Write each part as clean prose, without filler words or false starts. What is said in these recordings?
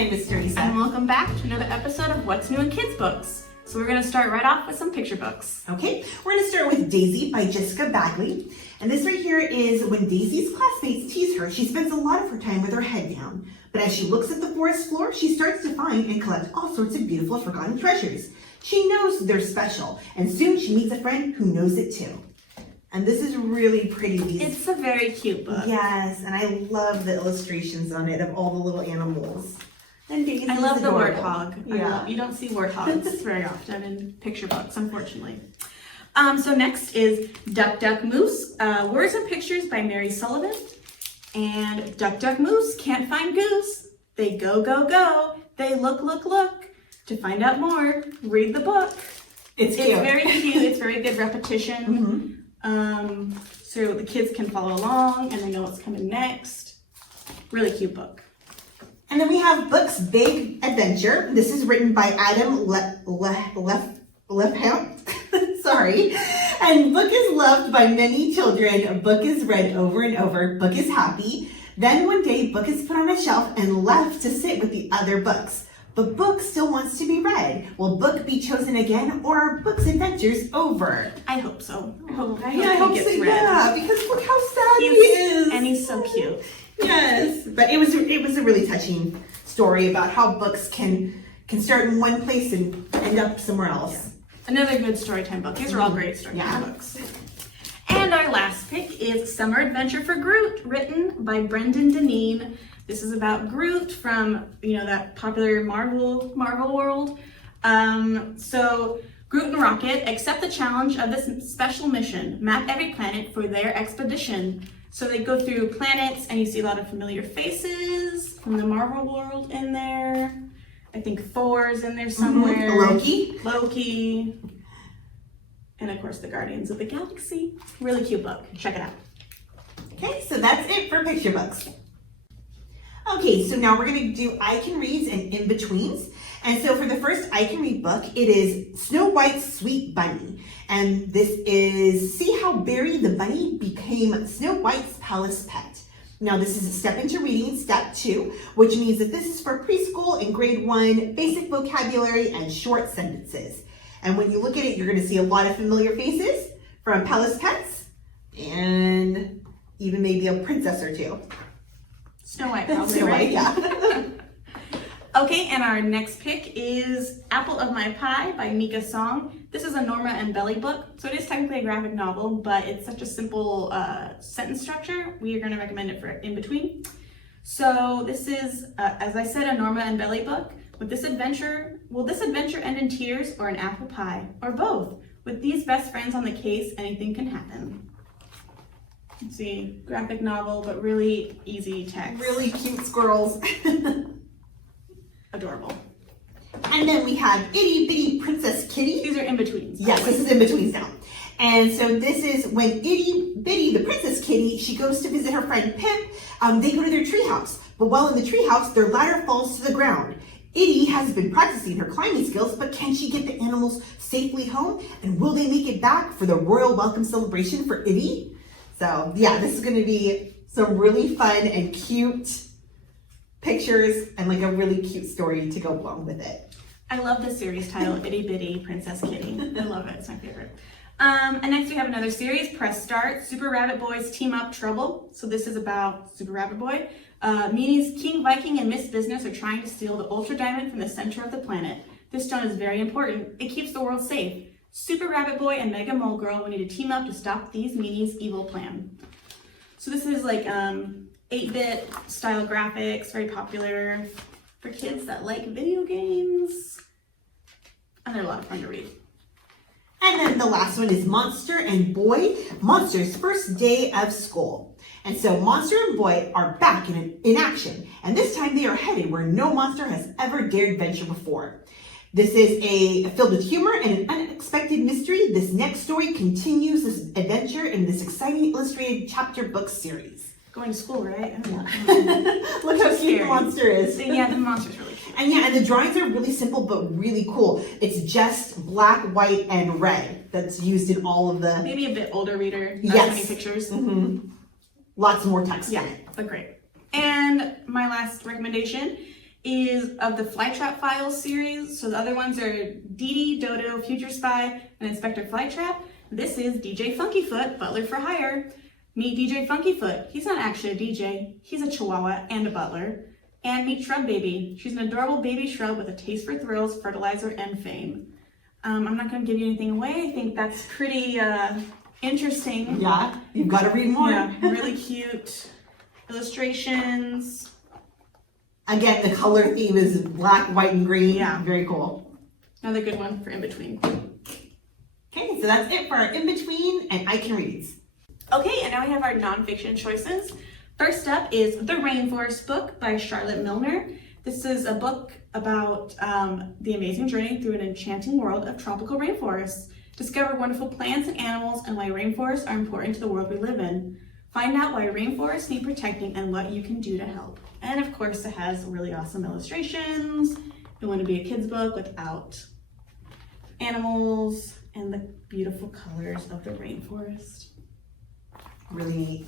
I'm Miss Teresa. And welcome back to another episode of What's New in Kids Books. So we're going to start right off with some picture books. Okay, we're going to start with Daisy by Jessica Bagley. And this right here is when Daisy's classmates tease her, she spends a lot of her time with her head down. But as she looks at the forest floor, she starts to find and collect all sorts of beautiful forgotten treasures. She knows they're special, and soon she meets a friend who knows it too. And this is really pretty. It's a very cute book. Yes, and I love the illustrations on it of all the little animals. And Daisy's I love the adorable. warthog. Yeah. You don't see warthogs very often in picture books, unfortunately. So next is Duck Duck Moose, Words and Pictures by Mary Sullivan. And Duck Duck Moose can't find goose. They go, go, go. They look, look, look. To find out more, read the book. It's cute. It's very cute. It's very good repetition. So the kids can follow along and they know what's coming next. Really cute book. And then we have Book's Big Adventure. This is written by Adam Lehrhaupt. Sorry. And book is loved by many children. Book is read over and over. Book is happy. Then one day, Book is put on a shelf and left to sit with the other books. But Book still wants to be read. Will Book be chosen again, or are Book's adventures over? I hope so. I hope he gets so. read. Yeah, because look how sad he is. And he's so cute. Yes, but it was a really touching story about how books can start in one place and end up somewhere else. Yeah. Another good storytime book. These are all great storytime books. And our last pick is Summer Adventure for Groot, written by Brendan Deneen. This is about Groot from, that popular Marvel world. So Groot and Rocket accept the challenge of this special mission, map every planet for their expedition. So they go through planets and you see a lot of familiar faces from the Marvel world in there. I think Thor's in there somewhere. Loki. And of course the Guardians of the Galaxy. Really cute book. Check it out. Okay, so that's it for picture books. Okay, so now we're going to do I Can Reads and In-Betweens. And so for the first I Can Read book, it is Snow White's Sweet Bunny. And this is See How Barry the Bunny Became Snow White's Palace Pet. Now this is a step into reading, step 2, which means that this is for preschool and grade 1, basic vocabulary and short sentences. And when you look at it, you're going to see a lot of familiar faces from Palace Pets and even maybe a princess or two. Snow White, probably, Snow right? White, yeah. Okay, and our next pick is Apple of My Pie by Mika Song. This is a Norma and Belly book, so it is technically a graphic novel, but it's such a simple sentence structure. We are going to recommend it for in between. So this is, as I said, a Norma and Belly book. Will this adventure end in tears or an apple pie, or both? With these best friends on the case, anything can happen. Let's see, graphic novel, but really easy text. Really cute squirrels. Adorable. And then we have Itty Bitty Princess Kitty. These are in-betweens. Yes, this is in-betweens now. And so this is when Itty Bitty, the Princess Kitty, she goes to visit her friend Pip. They go to their treehouse. But while in the treehouse, their ladder falls to the ground. Itty has been practicing her climbing skills, but can she get the animals safely home? And will they make it back for the royal welcome celebration for Itty? So yeah, this is going to be some really fun and cute pictures and like a really cute story to go along with it. I love the series title, Itty Bitty Princess Kitty. I love it, it's my favorite. And next we have another series, Press Start, Super Rabbit Boys Team Up Trouble. So this is about Super Rabbit Boy. Meanies King Viking and Miss Business are trying to steal the Ultra Diamond from the center of the planet. This stone is very important. It keeps the world safe. Super Rabbit Boy and Mega Mole Girl will need to team up to stop these meanies' evil plan. So this is like 8-bit style graphics, very popular for kids that like video games. And they're a lot of fun to read. And then the last one is Monster and Boy, Monster's first day of school. And so Monster and Boy are back in action. And this time they are headed where no monster has ever dared venture before. This is filled with humor and an unexpected mystery. This next story continues this adventure in this exciting illustrated chapter book series. Going to school, right? Look how cute the monster is. Yeah, the monster's really cute. And the drawings are really simple but really cool. It's just black, white, and red that's used in all of the... Maybe a bit older reader. Yes. Not so many pictures. Lots more text in it. but great. And my last recommendation is of the Flytrap Files series. So the other ones are Dee Dee, Dodo, Future Spy, and Inspector Flytrap. This is DJ Funkyfoot, Butler for Hire. Meet DJ Funkyfoot. He's not actually a DJ. He's a chihuahua and a butler. And meet Shrub Baby. She's an adorable baby shrub with a taste for thrills, fertilizer, and fame. I'm not going to give you anything away. I think that's pretty interesting. Yeah, you've got to read more. Yeah, really cute illustrations. Again, the color theme is black, white, and green. Yeah. Very cool. Another good one for in between. Okay, so that's it for our in between and I Can Reads. Okay, and now we have our nonfiction choices. First up is The Rainforest book by Charlotte Milner. This is a book about the amazing journey through an enchanting world of tropical rainforests. Discover wonderful plants and animals and why rainforests are important to the world we live in. Find out why rainforests need protecting and what you can do to help. And of course, it has really awesome illustrations. It wouldn't be a kid's book without animals and the beautiful colors of the rainforest. Really neat.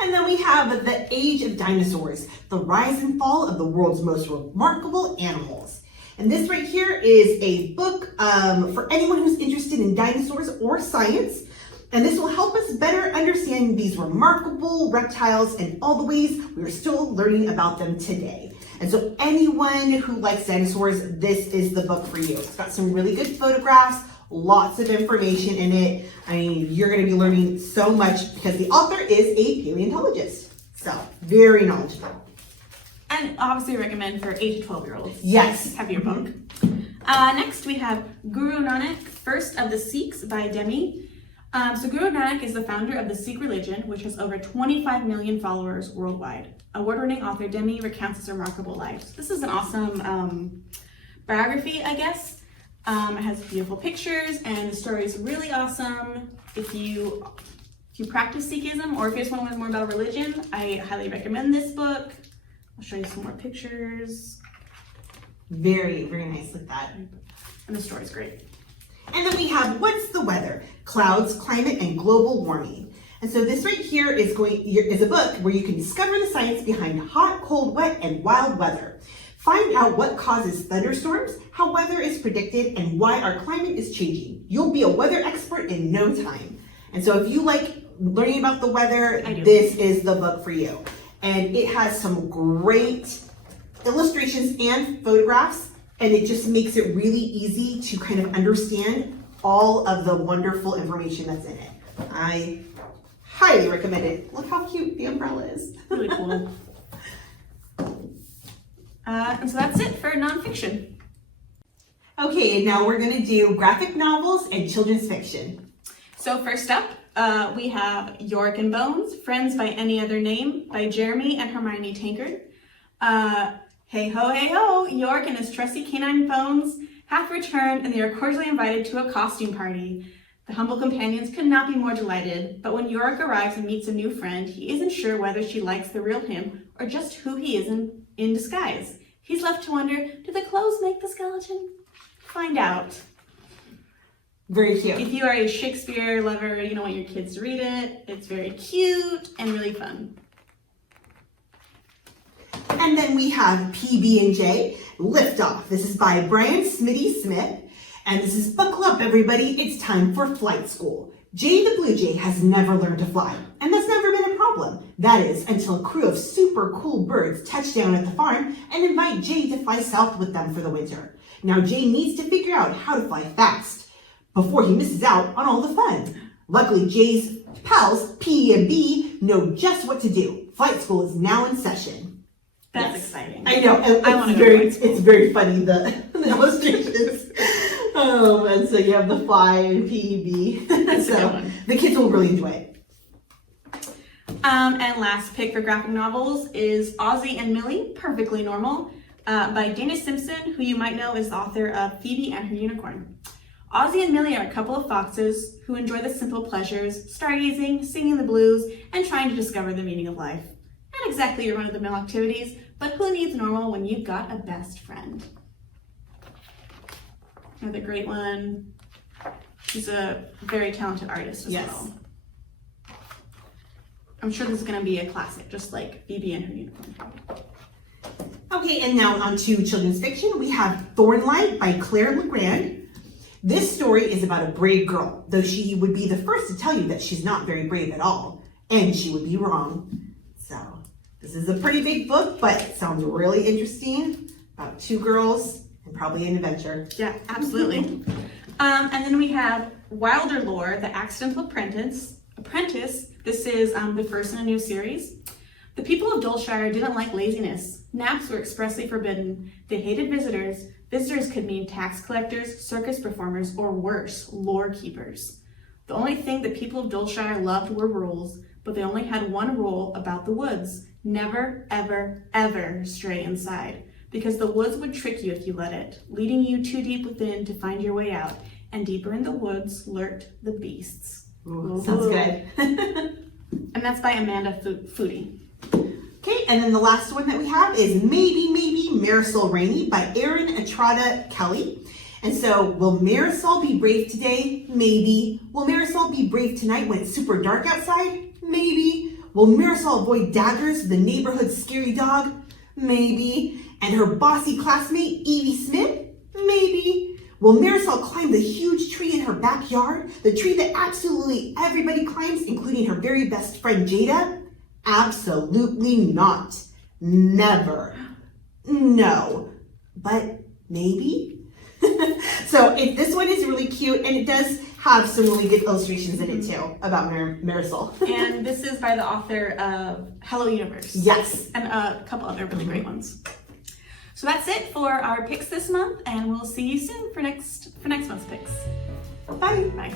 And then we have The Age of Dinosaurs, the rise and fall of the world's most remarkable animals. And this right here is a book for anyone who's interested in dinosaurs or science. And this will help us better understand these remarkable reptiles and all the ways we are still learning about them today. And so anyone who likes dinosaurs, this is the book for you. It's got some really good photographs, lots of information in it. I mean, you're going to be learning so much because the author is a paleontologist. So, very knowledgeable. And obviously recommend for 8 to 12-year-olds. Yes. Have your book. Next we have Guru Nanak, First of the Sikhs by Demi. So Guru Nanak is the founder of the Sikh religion, which has over 25 million followers worldwide. Award-winning author Demi recounts his remarkable life. This is an awesome biography, I guess. It has beautiful pictures and the story is really awesome. If you practice Sikhism or if you just want to learn more about religion, I highly recommend this book. I'll show you some more pictures. Very, very nice like that. And the story's great. And then we have What's the Weather? Clouds, Climate, and Global Warming. And so this right here is a book where you can discover the science behind hot, cold, wet, and wild weather. Find out what causes thunderstorms, how weather is predicted, and why our climate is changing. You'll be a weather expert in no time. And so if you like learning about the weather, this is the book for you. And it has some great illustrations and photographs, and it just makes it really easy to kind of understand all of the wonderful information that's in it. I highly recommend it. Look how cute the umbrella is. Really cool. And so that's it for nonfiction. Okay, and now we're gonna do graphic novels and children's fiction. So first up, we have Yorick and Bones, Friends by Any Other Name by Jeremy and Hermione Tankard. Hey ho, Yorick and his trusty canine Bones have returned and they are cordially invited to a costume party. The humble companions could not be more delighted, but when Yorick arrives and meets a new friend, he isn't sure whether she likes the real him or just who he is in disguise. He's left to wonder, do the clothes make the skeleton? Find out. Very cute. If you are a Shakespeare lover, you don't want your kids to read it. It's very cute and really fun. And then we have PB&J, Liftoff. This is by Brian Smitty Smith. And this is Buckle Up, everybody. It's time for flight school. Jay the Blue Jay has never learned to fly, and that's never been a problem. That is, until a crew of super cool birds touch down at the farm and invite Jay to fly south with them for the winter. Now Jay needs to figure out how to fly fast before he misses out on all the fun. Luckily, Jay's pals, P and B, know just what to do. Flight school is now in session. That's exciting. I know. It's very funny, the illustrations. And so you have the fly and P, B. So the kids will really enjoy it. And last pick for graphic novels is Ozzy and Millie, Perfectly Normal, by Dana Simpson, who you might know is the author of Phoebe and Her Unicorn. Ozzy and Millie are a couple of foxes who enjoy the simple pleasures, stargazing, singing the blues, and trying to discover the meaning of life. Not exactly your run-of-the-mill activities, but who needs normal when you've got a best friend? Another great one. She's a very talented artist as well. I'm sure this is going to be a classic, just like Phoebe and Her Unicorn. Okay, Okay, and now on to children's fiction. We have Thornlight by Claire Legrand. This story is about a brave girl, though she would be the first to tell you that she's not very brave at all, and she would be wrong. So, this is a pretty big book, but it sounds really interesting. About 2 girls and probably an adventure. Yeah, absolutely. And then we have Wilder Lore, The Accidental Apprentice. This is the first in a new series. The people of Dulshire didn't like laziness. Naps were expressly forbidden. They hated visitors. Visitors could mean tax collectors, circus performers, or worse, lore keepers. The only thing the people of Dulshire loved were rules, but they only had one rule about the woods. Never, ever, ever stray inside, because the woods would trick you if you let it, leading you too deep within to find your way out, and deeper in the woods lurked the beasts. Ooh, sounds good. And that's by Amanda Foodie. Okay, and then the last one that we have is Maybe Marisol Rainey by Erin Estrada Kelly. And so, will Marisol be brave today? Maybe. Will Marisol be brave tonight when it's super dark outside? Maybe. Will Marisol avoid Daggers, the neighborhood scary dog? Maybe. And her bossy classmate, Evie Smith? Maybe. Will Marisol climb the huge tree in her backyard? The tree that absolutely everybody climbs, including her very best friend, Jada? Absolutely not. Never. No. But maybe? So this one is really cute, and it does have some really good illustrations in it too about Marisol. And this is by the author of Hello Universe. Yes. And a couple other really great ones. So that's it for our picks this month, and we'll see you soon for next month's picks. Bye. Bye.